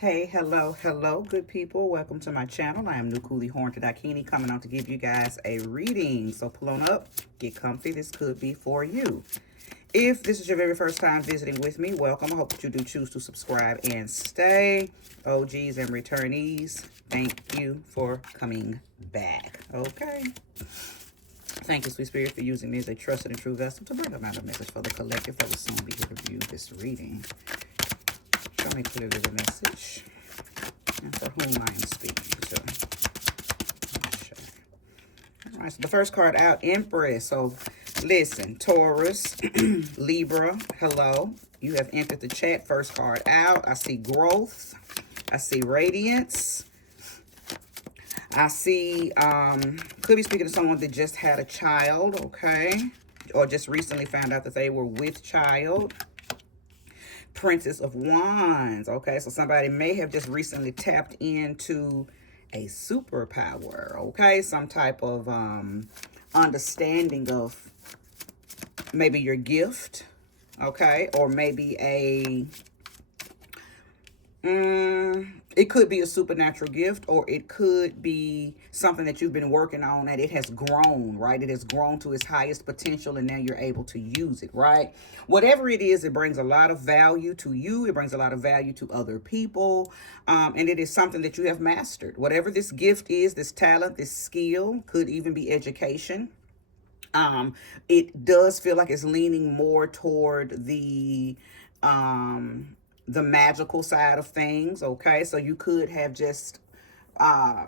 Hey, hello, good people. Welcome to my channel. I am Nukuli Hornted Akini coming on to give you guys a reading. So pull on up, get comfy. This could be for you. If this is your very first time visiting with me, welcome. I hope that you do choose to subscribe and stay. OGs and returnees, thank you for coming back. Okay. Thank you, Sweet Spirit, for using me as a trusted and true vessel to bring about a message for the collective that will soon be here to view this reading. Show me clearly the message and for whom I am speaking to. All right, so the first card out, Empress. So listen, Taurus, Libra, hello. You have entered the chat. First card out. I see growth. I see radiance. I see, could be speaking to someone that just had a child, okay? Or just recently found out that they were with child. Princess of Wands, okay? So somebody may have just recently tapped into a superpower, okay? Some type of understanding of maybe your gift, okay? Or maybe it could be a supernatural gift, or it could be something that you've been working on that it has grown, right? It has grown to its highest potential and now you're able to use it, right? Whatever it is, it brings a lot of value to you. It brings a lot of value to other people. And it is something that you have mastered. Whatever this gift is, this talent, this skill, could even be education. It does feel like it's leaning more toward the magical side of things, okay? So you could have just uh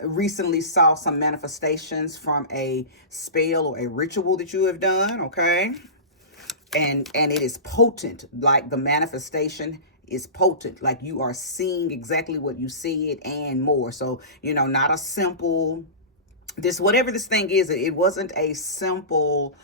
recently saw some manifestations from a spell or a ritual that you have done, okay? And it is potent, like the manifestation is potent, like you are seeing exactly what you said and more. So, not a simple, this, whatever this thing is, it wasn't a simple,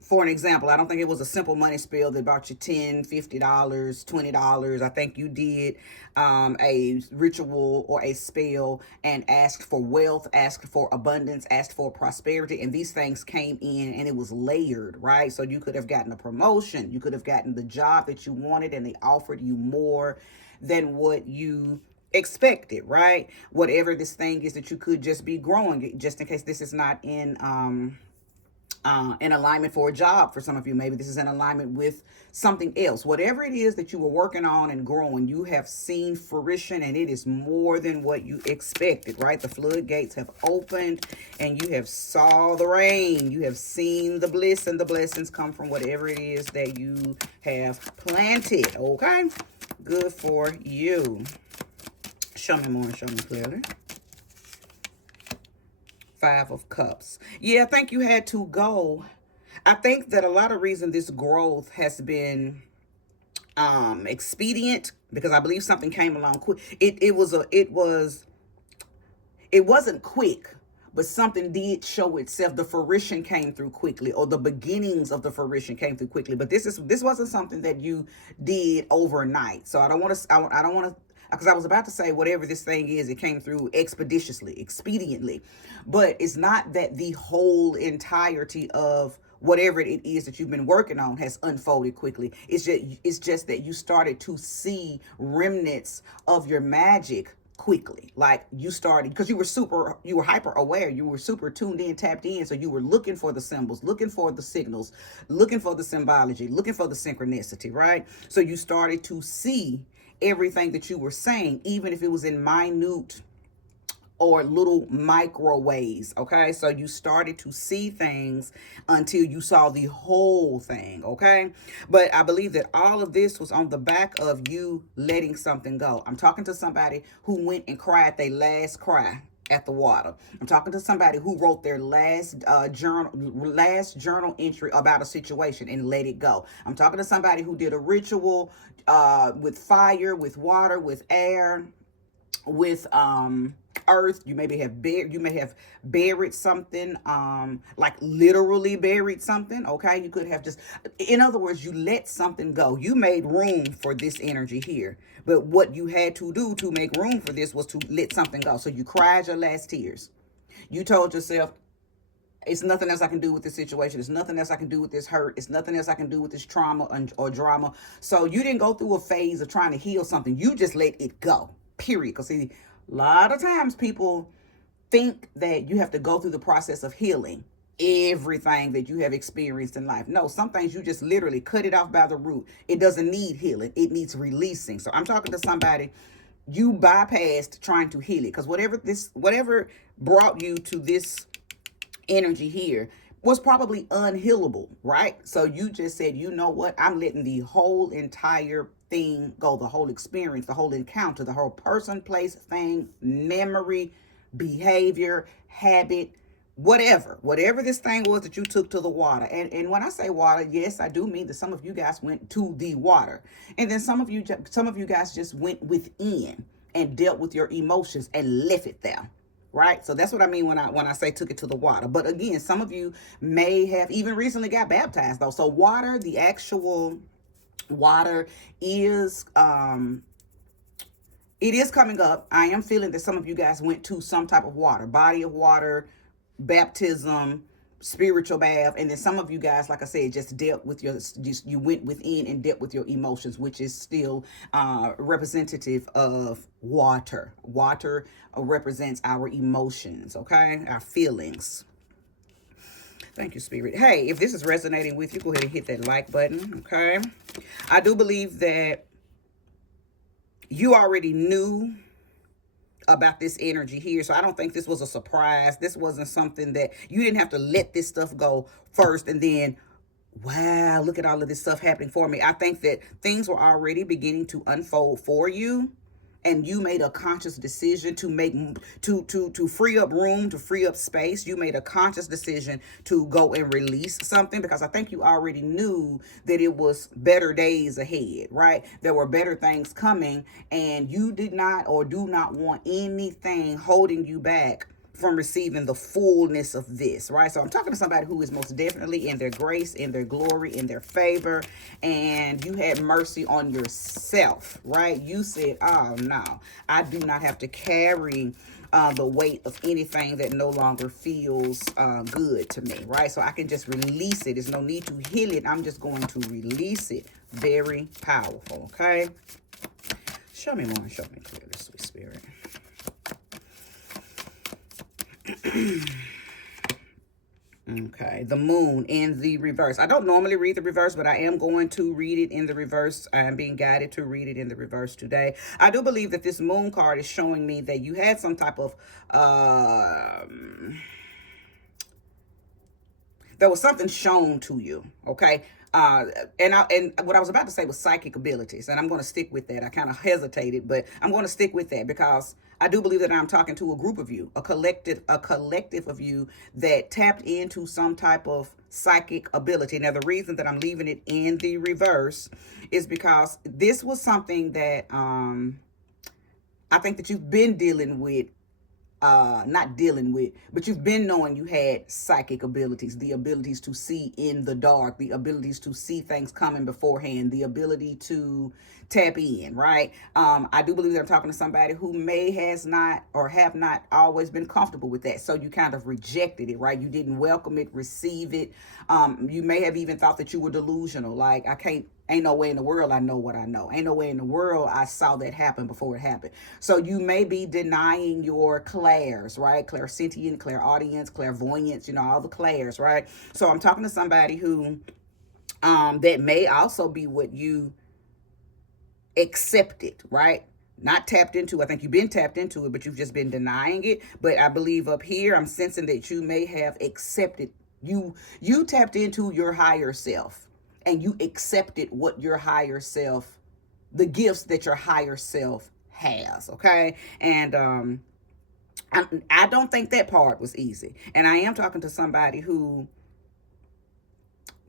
for an example, I don't think it was a simple money spill that bought you $10, $50, $20. I think you did a ritual or a spell and asked for wealth, asked for abundance, asked for prosperity, and these things came in and it was layered, right? So you could have gotten a promotion, you could have gotten the job that you wanted, and they offered you more than what you expected, right? Whatever this thing is that you could just be growing, just in case this is not in alignment for a job for some of you. Maybe this is in alignment with something else. Whatever it is that you were working on and growing, you have seen fruition, and it is more than what you expected, right? The floodgates have opened and you have saw the rain. You have seen the bliss and the blessings come from whatever it is that you have planted, okay? Good for you. Show me more and show me clearly. Five of Cups. Yeah, I think you had to go. I think that a lot of reason this growth has been expedient, because I believe something came along quick. It wasn't quick, but something did show itself. The fruition came through quickly, or the beginnings of the fruition came through quickly. But this wasn't something that you did overnight. So I don't want to. I don't want to. Because I was about to say, whatever this thing is, it came through expeditiously, expediently. But it's not that the whole entirety of whatever it is that you've been working on has unfolded quickly. It's just that you started to see remnants of your magic quickly. Like, you started, because you were hyper aware, you were super tuned in, tapped in, so you were looking for the symbols, looking for the signals, looking for the symbology, looking for the synchronicity, right? So you started to see everything that you were saying, even if it was in minute or little micro ways, okay? So you started to see things until you saw the whole thing, okay? But I believe that all of this was on the back of you letting something go. I'm talking to somebody who went and cried their last cry at the water. I'm talking to somebody who wrote their last journal entry about a situation and let it go. I'm talking to somebody who did a ritual with fire, with water, with air, with earth. You may have buried something, like literally buried something, okay? You could have just, in other words, you let something go. You made room for this energy here, but what you had to do to make room for this was to let something go. So you cried your last tears. You told yourself, It's nothing else I can do with this situation. It's nothing else I can do with this hurt. It's nothing else I can do with this trauma or drama. So you didn't go through a phase of trying to heal something. You just let it go, period. Because see, a lot of times people think that you have to go through the process of healing everything that you have experienced in life. No, some things you just literally cut it off by the root. It doesn't need healing. It needs releasing. So I'm talking to somebody, you bypassed trying to heal it, because whatever brought you to this energy here was probably unhealable, right? So you just said, you know what? I'm letting the whole entire thing go, the whole experience, the whole encounter, the whole person, place, thing, memory, behavior, habit, whatever this thing was that you took to the water. And when I say water, yes, I do mean that some of you guys went to the water, and then some of you guys just went within and dealt with your emotions and left it there. Right? So that's what I mean when I say took it to the water. But again, some of you may have even recently got baptized though. So water, the actual water is it is coming up. I am feeling that some of you guys went to some type of water, body of water, baptism, spiritual bath, and then some of you guys, like I said, just dealt with you went within and dealt with your emotions, which is still representative of water. Water represents our emotions, okay, our feelings. Thank you, Spirit. Hey, if this is resonating with you, go ahead and hit that like button, okay? I do believe that you already knew about this energy here. So I don't think this was a surprise. This wasn't something that you didn't have to let this stuff go first and then, wow, look at all of this stuff happening for me. I think that things were already beginning to unfold for you, and you made a conscious decision to make to free up room, to free up space. You made a conscious decision to go and release something, because I think you already knew that it was better days ahead, right? There were better things coming, and you did not or do not want anything holding you back from receiving the fullness of this, right? So I'm talking to somebody who is most definitely in their grace, in their glory, in their favor, and you had mercy on yourself, right? You said, oh no, I do not have to carry the weight of anything that no longer feels good to me, right? So I can just release it. There's no need to heal it. I'm just going to release it. Very powerful, okay? Show me more. Show me clearly, sweet spirit. Okay, the moon in the reverse. I don't normally read the reverse, but I am going to read it in the reverse. I am being guided to read it in the reverse today. I do believe that this moon card is showing me that you had some type of there was something shown to you, okay? And what I was about to say was psychic abilities, and I'm going to stick with that. I kind of hesitated, but I'm going to stick with that because I do believe that I'm talking to a group of you, a collective of you that tapped into some type of psychic ability. Now, the reason that I'm leaving it in the reverse is because this was something that I think that you've been dealing with, not dealing with, but you've been knowing you had psychic abilities, the abilities to see in the dark, the abilities to see things coming beforehand, the ability to tap in, right? I do believe that I'm talking to somebody who has not or have not always been comfortable with that. So you kind of rejected it, right? You didn't welcome it, receive it. You may have even thought that you were delusional. Like, ain't no way in the world I know what I know. Ain't no way in the world I saw that happen before it happened. So you may be denying your clairs, right? Clairsentient, clairaudience, clairvoyance, all the clairs, right? So I'm talking to somebody who that may also be what you accepted, right? Not tapped into. I think you've been tapped into it, but you've just been denying it. But I believe up here, I'm sensing that you may have accepted. You tapped into your higher self, and you accepted what your higher self, the gifts that your higher self has, okay? And I don't think that part was easy. And I am talking to somebody who,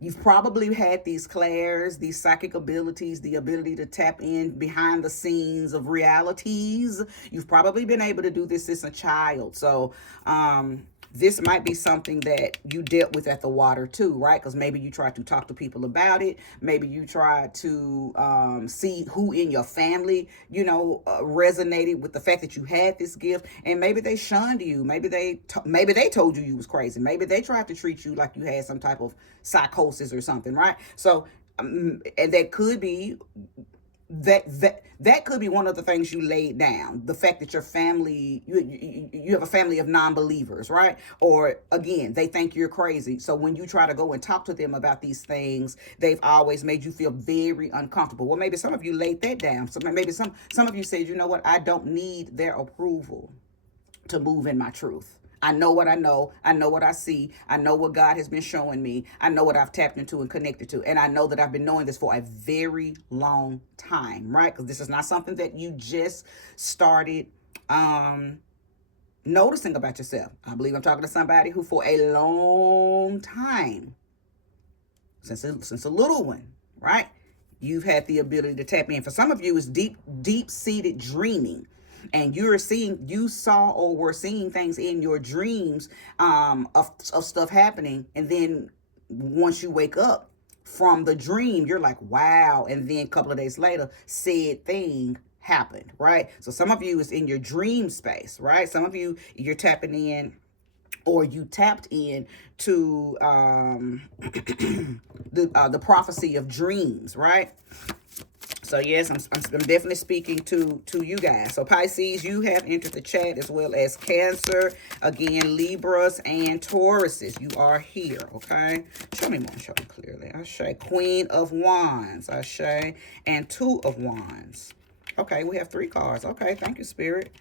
you've probably had these clairs, these psychic abilities, the ability to tap in behind the scenes of realities. You've probably been able to do this as a child. So This might be something that you dealt with at the water too, right? Because maybe you tried to talk to people about it. Maybe you tried to see who in your family, resonated with the fact that you had this gift, and maybe they shunned you. Maybe they told you was crazy. Maybe they tried to treat you like you had some type of psychosis or something, right? So, and that could be that could be one of the things you laid down, the fact that your family, you have a family of non-believers, right? Or again, they think you're crazy, so when you try to go and talk to them about these things, they've always made you feel very uncomfortable. Well, maybe some of you laid that down. So maybe some of you said, you know what, I don't need their approval to move in my truth. I know what I know. I know what I see. I know what God has been showing me. I know what I've tapped into and connected to. And I know that I've been knowing this for a very long time, right? Because this is not something that you just started noticing about yourself. I believe I'm talking to somebody who for a long time, since a little one, right? You've had the ability to tap in. For some of you, it's deep-seated dreaming. And you saw or were seeing things in your dreams of stuff happening. And then once you wake up from the dream, you're like, wow. And then a couple of days later, said thing happened, right? So some of you is in your dream space, right? Some of you, you're tapping in, or you tapped in to the prophecy of dreams, right? So yes, I'm definitely speaking to you guys. So Pisces, you have entered the chat, as well as Cancer, again, Libras, and Tauruses. You are here, okay? Show me more, show me clearly. Ashe, Queen of Wands, Ashe, and Two of Wands. Okay, we have 3 cards. Okay, thank you, Spirit.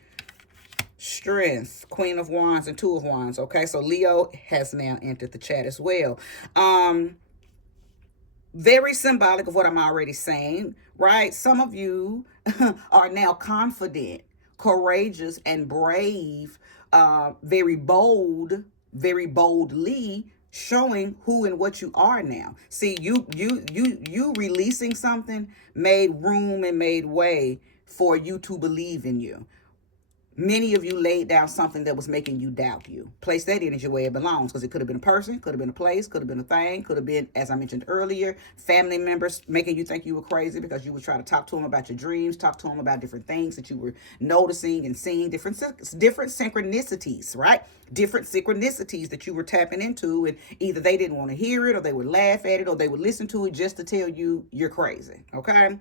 Strength, Queen of Wands, and Two of Wands. Okay, so Leo has now entered the chat as well. Very symbolic of what I'm already saying, right? Some of you are now confident, courageous, and brave, very boldly showing who and what you are now. See, you releasing something made room and made way for you to believe in you. Many of you laid down something that was making you doubt you. Place that energy where it belongs, because it could have been a person, could have been a place, could have been a thing, could have been, as I mentioned earlier, family members making you think you were crazy because you were trying to talk to them about your dreams, talk to them about different things that you were noticing and seeing, different synchronicities, right? Different synchronicities that you were tapping into, and either they didn't want to hear it, or they would laugh at it, or they would listen to it just to tell you you're crazy, okay?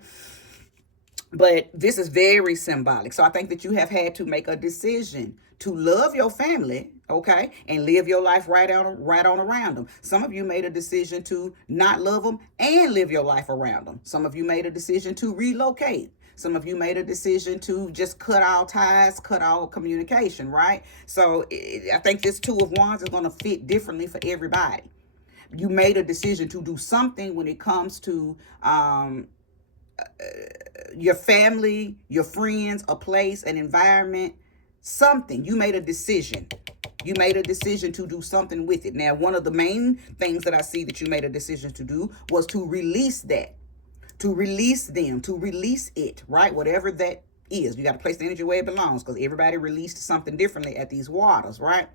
But this is very symbolic. So I think that you have had to make a decision to love your family, okay, and live your life right on around them. Some of you made a decision to not love them and live your life around them. Some of you made a decision to relocate. Some of you made a decision to just cut all ties, cut all communication, right? So I think this Two of Wands is going to fit differently for everybody. You made a decision to do something when it comes to your family, your friends, a place, an environment, something. You made a decision. You made a decision to do something with it. Now, one of the main things that I see that you made a decision to do was to release that, to release them, to release it, right? Whatever that is. You got to place the energy where it belongs, because everybody released something differently at these waters, right?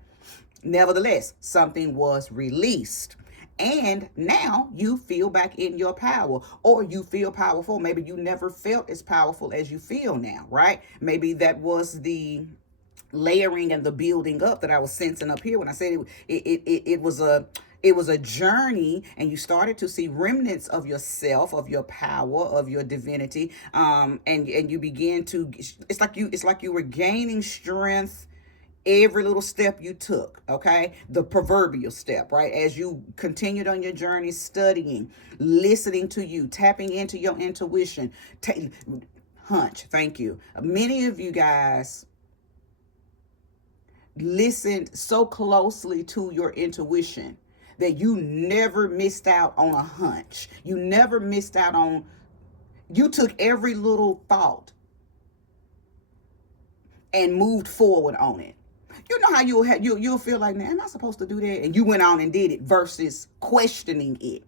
Nevertheless, something was released. And now you feel back in your power, or you feel powerful. Maybe you never felt as powerful as you feel now, right? Maybe that was the layering and the building up that I was sensing up here when I said it was a journey, and you started to see remnants of yourself, of your power, of your divinity, and you began to, it's like you were gaining strength every little step you took, okay? The proverbial step, right? As you continued on your journey, studying, listening to you, tapping into your intuition, hunch, thank you. Many of you guys listened so closely to your intuition that you never missed out on a hunch. You never missed out on, you took every little thought and moved forward on it. You know how you'll feel like, man, am I supposed to do that? And you went on and did it versus questioning it.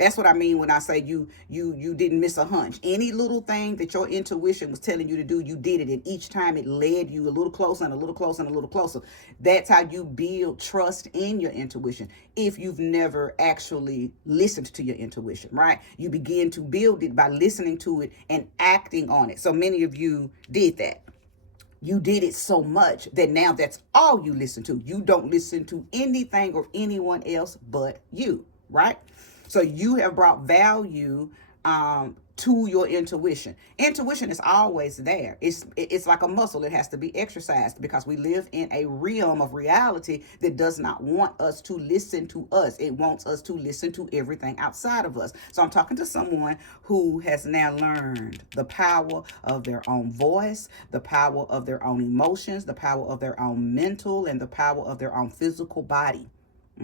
That's what I mean when I say you didn't miss a hunch. Any little thing that your intuition was telling you to do, you did it, and each time it led you a little closer and a little closer and a little closer. That's how you build trust in your intuition. If you've never actually listened to your intuition, right? You begin to build it by listening to it and acting on it. So many of you did that. You did it so much that now that's all you listen to. You don't listen to anything or anyone else but you, right? So you have brought value to your intuition. Intuition is always there. It's like a muscle. It has to be exercised because we live in a realm of reality that does not want us to listen to us. It wants us to listen to everything outside of us. So I'm talking to someone who has now learned the power of their own voice, the power of their own emotions, the power of their own mental, and the power of their own physical body.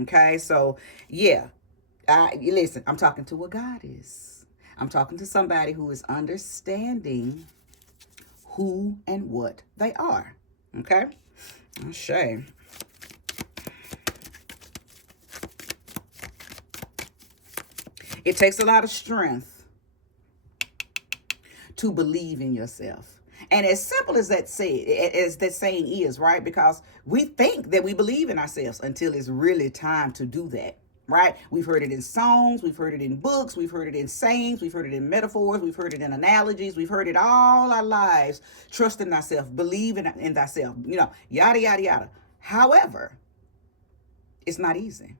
Okay, so yeah, listen, I'm talking to a goddess. I'm talking to somebody who is understanding who and what they are. Okay? Shay. It takes a lot of strength to believe in yourself. And as simple as that saying is, right? Because we think that we believe in ourselves until it's really time to do that. Right? We've heard it in songs, we've heard it in books, we've heard it in sayings, we've heard it in metaphors, we've heard it in analogies, we've heard it all our lives. Trust in thyself, believe in thyself, yada, yada, yada. However, it's not easy,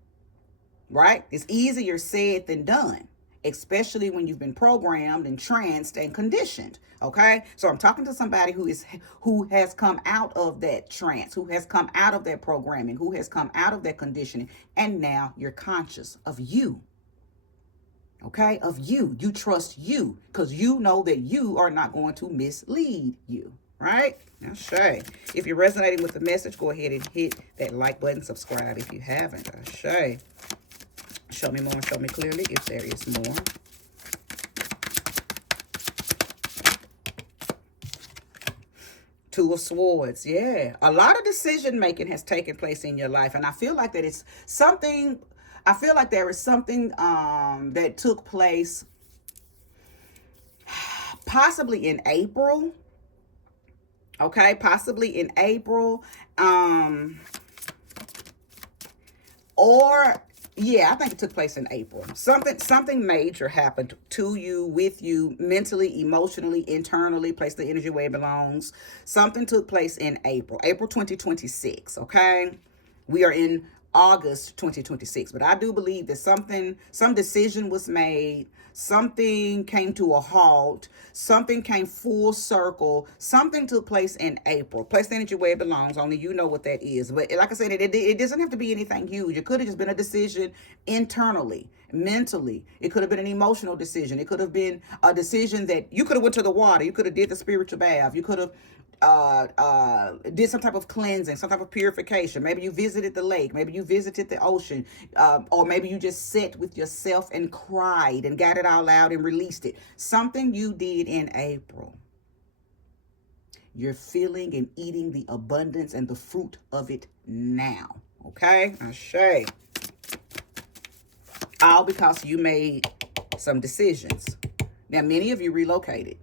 right? It's easier said than done, especially when you've been programmed and tranced and conditioned. Okay, so I'm talking to somebody who has come out of that trance, who has come out of that programming, who has come out of that conditioning, and now you're conscious of you. Okay, of you. You trust you because you know that you are not going to mislead you. Right? Now, Shay, if you're resonating with the message, go ahead and hit that like button, subscribe if you haven't. Shay, show me more and show me clearly if there is more. Two of Swords, yeah. A lot of decision making has taken place in your life, and I feel like that it's something. I feel like there is something that took place, possibly in April. Okay, possibly in April, or yeah, I think it took place in April. Something major happened to you, with you, mentally, emotionally, internally. Place the energy where it belongs. Something took place in April 2026. Okay, we are in August 2026, but I do believe that some decision was made. Something came to a halt. Something came full circle. Something took place in April. Place the energy where it belongs. Only you know what that is. But like I said, it doesn't have to be anything huge. It could have just been a decision internally, mentally. It could have been an emotional decision. It could have been a decision that you could have went to the water. You could have did the spiritual bath. You could have did some type of cleansing, some type of purification. Maybe you visited the lake, maybe you visited the ocean, or maybe you just sat with yourself and cried and got it all out and released it. Something you did in April. You're feeling and eating the abundance and the fruit of it now. Okay? Ashe. All because you made some decisions. Now, many of you relocated.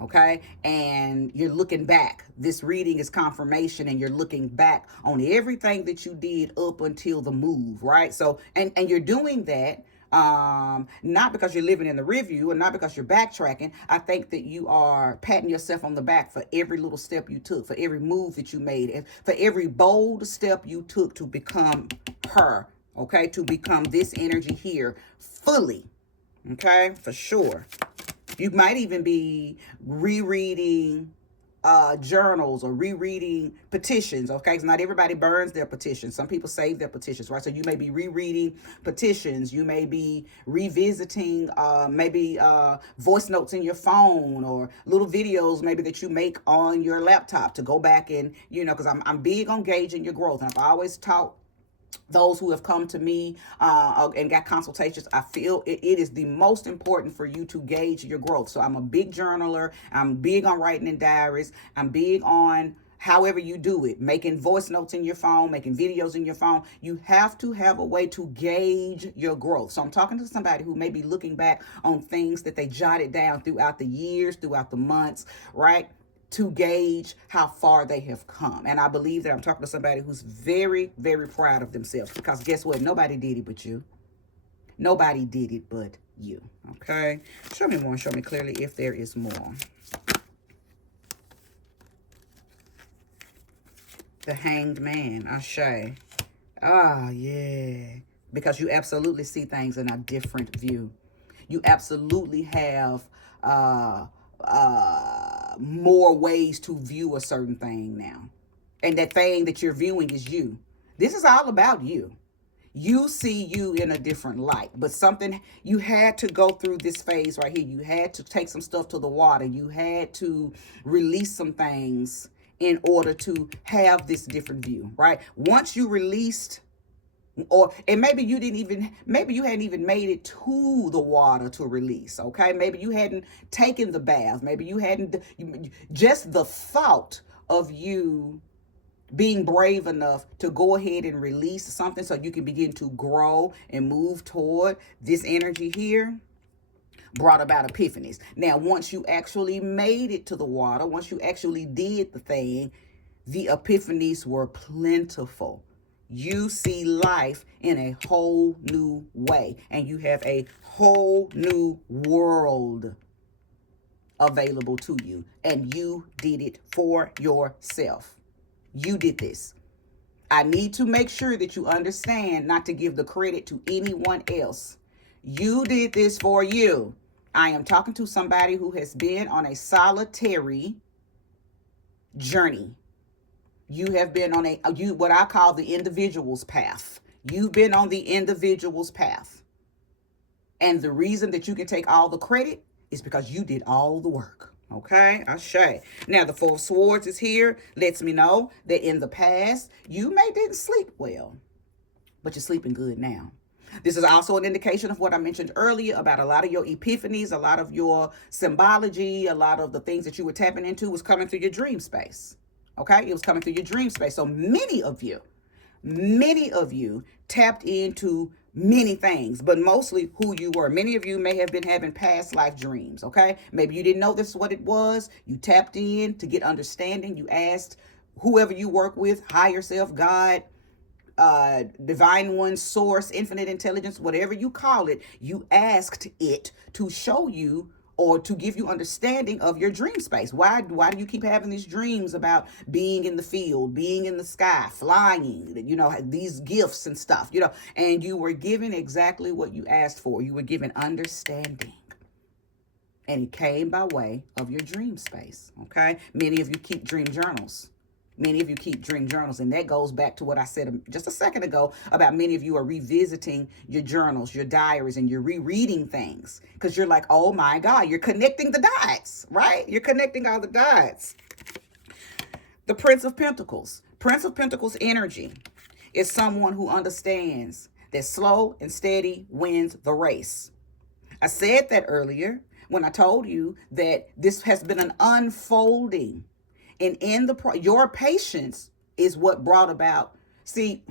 Okay, and you're looking back. This reading is confirmation, and you're looking back on everything that you did up until the move, right? So, and you're doing that not because you're living in the review and not because you're backtracking. I think that you are patting yourself on the back for every little step you took, for every move that you made, and for every bold step you took to become her, okay, to become this energy here fully, okay, for sure. You might even be rereading journals or rereading petitions, okay? Because not everybody burns their petitions. Some people save their petitions, right? So you may be rereading petitions. You may be revisiting maybe voice notes in your phone or little videos maybe that you make on your laptop to go back and, because I'm big on gauging your growth. And I've always taught those who have come to me and got consultations, I feel it is the most important for you to gauge your growth. So I'm a big journaler. I'm big on writing in diaries. I'm big on however you do it, making voice notes in your phone, making videos in your phone, you have to have a way to gauge your growth. So I'm talking to somebody who may be looking back on things that they jotted down throughout the years, throughout the months, right? To gauge how far they have come. And I believe that I'm talking to somebody who's very, very proud of themselves, because guess what? Nobody did it but you. Nobody did it but you. Okay? Show me more and show me clearly if there is more. The Hanged Man, Ashe. Ah, yeah. Because you absolutely see things in a different view. You absolutely have more ways to view a certain thing now. And that thing that you're viewing is you. This is all about you. You see you in a different light, but something, you had to go through this phase right here. You had to take some stuff to the water. You had to release some things in order to have this different view, right? Once you released, and maybe you hadn't even made it to the water to release, okay? Maybe you hadn't taken the bath. Maybe you hadn't, just the thought of you being brave enough to go ahead and release something so you can begin to grow and move toward this energy here brought about epiphanies. Now, once you actually made it to the water, once you actually did the thing, the epiphanies were plentiful. You see life in a whole new way, and you have a whole new world available to you, and you did it for yourself. You did this. I need to make sure that you understand not to give the credit to anyone else. You did this for you. I am talking to somebody who has been on a solitary journey. You have been on what I call the individual's path. You've been on the individual's path. And the reason that you can take all the credit is because you did all the work. Okay, Ashe. Now, the Four of Swords is here. Lets me know that in the past, you may didn't sleep well, but you're sleeping good now. This is also an indication of what I mentioned earlier about a lot of your epiphanies, a lot of your symbology, a lot of the things that you were tapping into was coming through your dream space. Okay, it was coming through your dream space. So many of you tapped into many things, but mostly who you were. Many of you may have been having past life dreams, okay? Maybe you didn't know this is what it was. You tapped in to get understanding. You asked whoever you work with, higher self, God, divine one, source, infinite intelligence, whatever you call it, you asked it to show you or to give you understanding of your dream space. Why do you keep having these dreams about being in the field, being in the sky, flying, these gifts and stuff, and you were given exactly what you asked for. You were given understanding. And it came by way of your dream space, okay? Many of you keep dream journals. And that goes back to what I said just a second ago about many of you are revisiting your journals, your diaries, and you're rereading things because you're like, oh my God, you're connecting the dots, right? You're connecting all the dots. The Prince of Pentacles. Prince of Pentacles energy is someone who understands that slow and steady wins the race. I said that earlier when I told you that this has been an unfolding. And your patience is what brought about. See,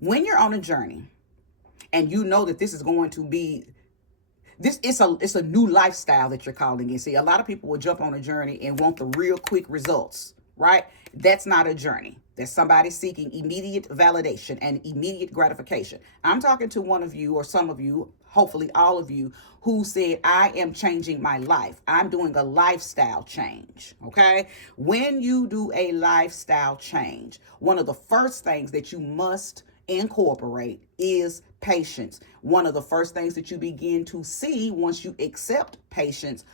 when you're on a journey and you know that this is going to be, it's a new lifestyle that you're calling in. See, a lot of people will jump on a journey and want the real quick results, right? That's not a journey. That's somebody seeking immediate validation and immediate gratification. I'm talking to one of you or some of you, hopefully all of you, who said, I am changing my life. I'm doing a lifestyle change, okay? When you do a lifestyle change, one of the first things that you must incorporate is patience. One of the first things that you begin to see once you accept patience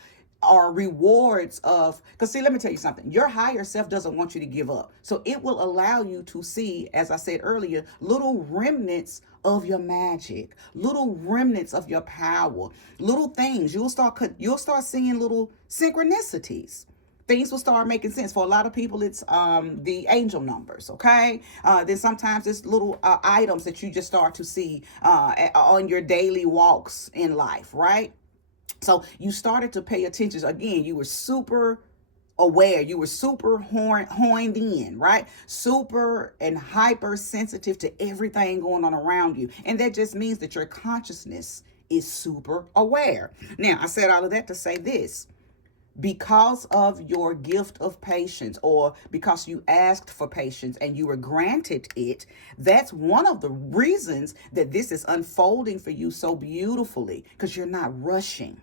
are rewards of, because see, let me tell you something. Your higher self doesn't want you to give up. So it will allow you to see, as I said earlier, little remnants of your magic, little remnants of your power, little things. You'll start seeing little synchronicities. Things will start making sense. For a lot of people, it's the angel numbers, okay? Then sometimes it's little items that you just start to see on your daily walks in life, right? So you started to pay attention. Again, you were super aware. You were super horned in, right? Super and hyper sensitive to everything going on around you. And that just means that your consciousness is super aware. Now, I said all of that to say this. Because of your gift of patience, or because you asked for patience and you were granted it, that's one of the reasons that this is unfolding for you so beautifully, because you're not rushing.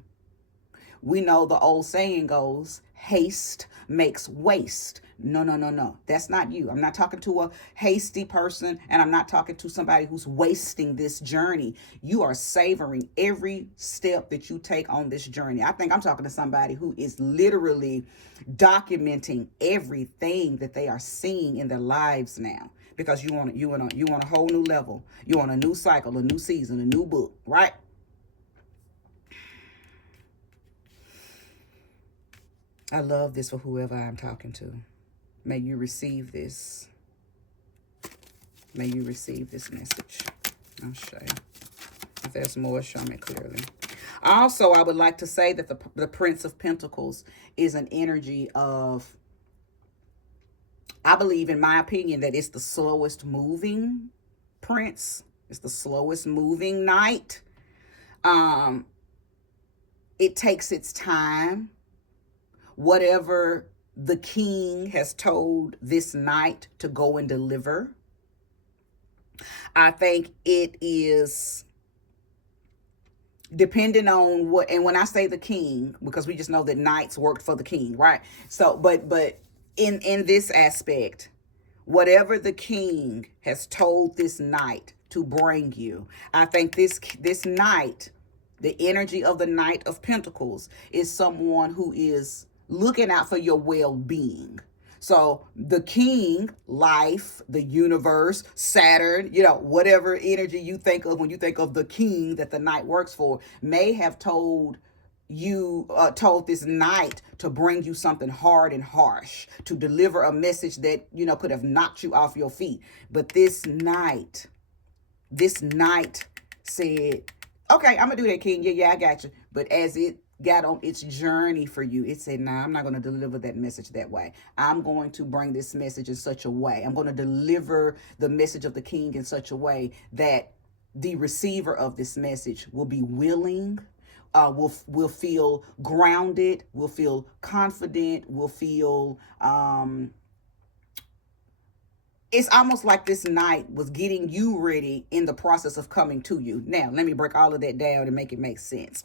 We know the old saying goes, haste makes waste. No, no, no, no. That's not you. I'm not talking to a hasty person, and I'm not talking to somebody who's wasting this journey. You are savoring every step that you take on this journey. I think I'm talking to somebody who is literally documenting everything that they are seeing in their lives now. Because you want a whole new level. You want a new cycle, a new season, a new book, right? I love this for whoever I'm talking to. May you receive this. May you receive this message. I'll show you. If there's more, show me clearly. Also, I would like to say that the Prince of Pentacles is an energy of, I believe, in my opinion, that it's the slowest moving prince. It's the slowest moving knight. It takes its time. Whatever the king has told this knight to go and deliver, I think it is depending on what, and when I say the king, because we just know that knights worked for the king, right? So, but in this aspect, whatever the king has told this knight to bring you, I think this knight, the energy of the Knight of Pentacles, is someone who is looking out for your well-being. So the king, life, the universe, Saturn, whatever energy you think of when you think of the king that the knight works for, may have told this knight to bring you something hard and harsh, to deliver a message that, could have knocked you off your feet. But this knight said, okay, I'm gonna do that, king. Yeah, I got you. But as it got on its journey for you, it said, nah, I'm not going to deliver that message that way. I'm going to bring this message in such a way. I'm going to deliver the message of the king in such a way that the receiver of this message will be willing, will feel grounded, will feel confident, will feel, it's almost like this knight was getting you ready in the process of coming to you. Now, let me break all of that down and make it make sense.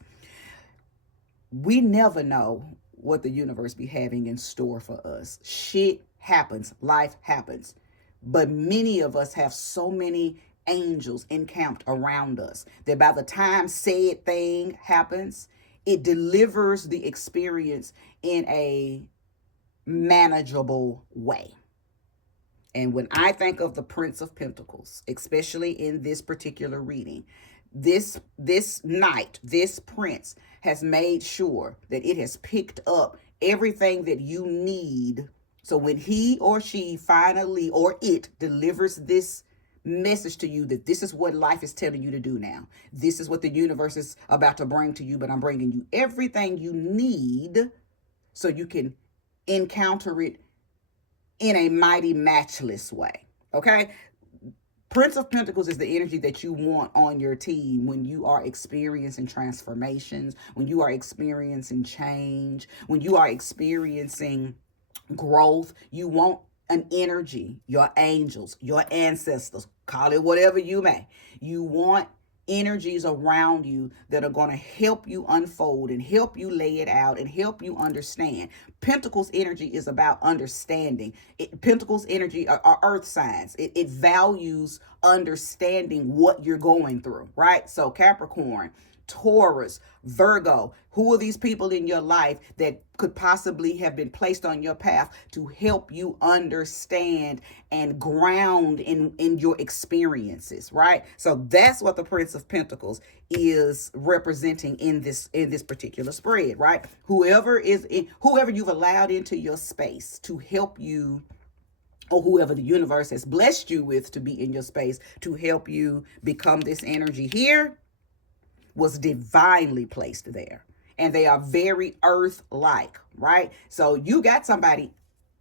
We never know what the universe be having in store for us. Shit happens. Life happens. But many of us have so many angels encamped around us that by the time said thing happens, it delivers the experience in a manageable way. And when I think of the Prince of Pentacles, especially in this particular reading, this knight, this prince, has made sure that it has picked up everything that you need. So when he or she finally, or it, delivers this message to you that this is what life is telling you to do now, this is what the universe is about to bring to you, but I'm bringing you everything you need so you can encounter it in a mighty matchless way. Okay? Prince of Pentacles is the energy that you want on your team when you are experiencing transformations, when you are experiencing change, when you are experiencing growth. You want an energy, your angels, your ancestors, call it whatever you may. You want energies around you that are going to help you unfold and help you lay it out and help you understand. Pentacles energy is about understanding. Pentacles energy are earth signs. It values understanding what you're going through, right? So Capricorn, Taurus, Virgo, who are these people in your life that could possibly have been placed on your path to help you understand and ground in your experiences, right? So that's what the Prince of Pentacles is representing in this particular spread, right? Whoever you've allowed into your space to help you, or whoever the universe has blessed you with to be in your space to help you become this energy here, was divinely placed there. and they are very earth-like, right? So you got somebody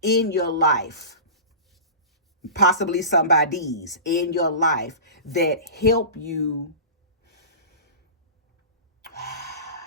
in your life, possibly somebody's in your life that help you.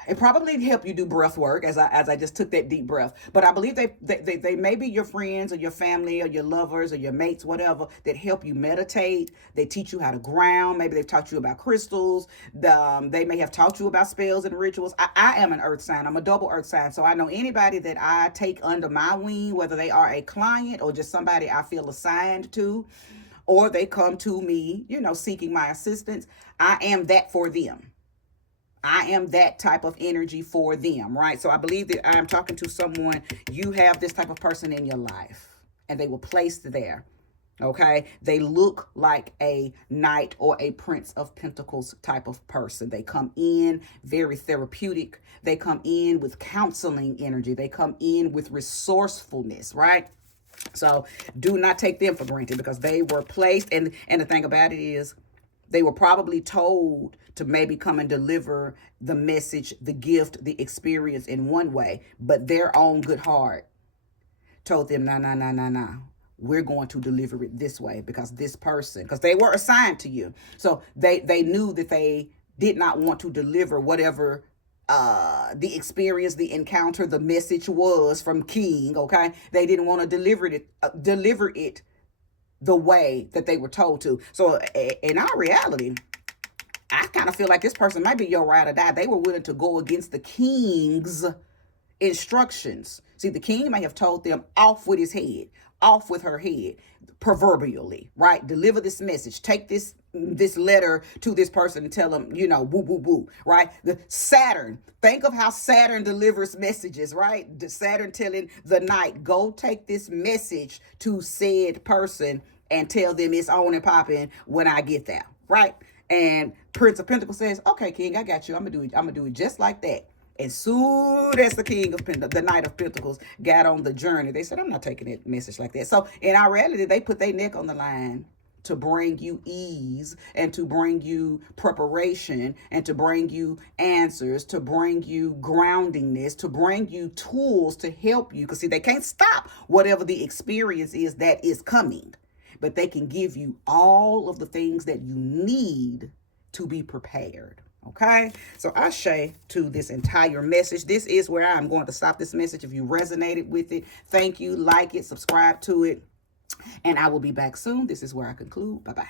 It probably help you do breath work as I just took that deep breath. But I believe they may be your friends or your family or your lovers or your mates, whatever, that help you meditate. They teach you how to ground. Maybe they've taught you about crystals. They may have taught you about spells and rituals. I am an earth sign. I'm a double earth sign. So I know anybody that I take under my wing, whether they are a client or just somebody I feel assigned to, or they come to me, seeking my assistance. I am that for them. I am that type of energy for them, right? So I believe that I am talking to someone. You have this type of person in your life, and they were placed there. Okay, they look like a knight or a prince of pentacles type of person. They come in very therapeutic. They come in with counseling energy. They come in with resourcefulness, right? So do not take them for granted, because they were placed. And the thing about it is, they were probably told to maybe come and deliver the message, the gift, the experience in one way, but their own good heart told them, nah, nah, nah, nah, nah. We're going to deliver it this way, because this person, because they were assigned to you. So they knew that they did not want to deliver whatever the experience, the encounter, the message was from King. Okay, they didn't want to deliver it the way that they were told to. So in our reality, I kind of feel like this person might be your ride or die. They were willing to go against the king's instructions. See, the king may have told them, off with his head, off with her head, proverbially, right? Deliver this message. Take this letter to this person and tell them, woo, woo, woo, right? The Saturn. Think of how Saturn delivers messages, right? The Saturn telling the knight, go take this message to said person and tell them it's on and popping when I get there, right? And Prince of Pentacles says, okay, King, I got you. I'm gonna do it just like that. As soon as the the Knight of Pentacles got on the journey, they said, I'm not taking that message like that. So in our reality, they put their neck on the line to bring you ease, and to bring you preparation, and to bring you answers, to bring you groundingness, to bring you tools to help you. Because see, they can't stop whatever the experience is that is coming, but they can give you all of the things that you need to be prepared. Okay, so Ashe to this entire message. This is where I'm going to stop this message. If you resonated with it, thank you. Like it, subscribe to it, and I will be back soon. This is where I conclude. Bye-bye.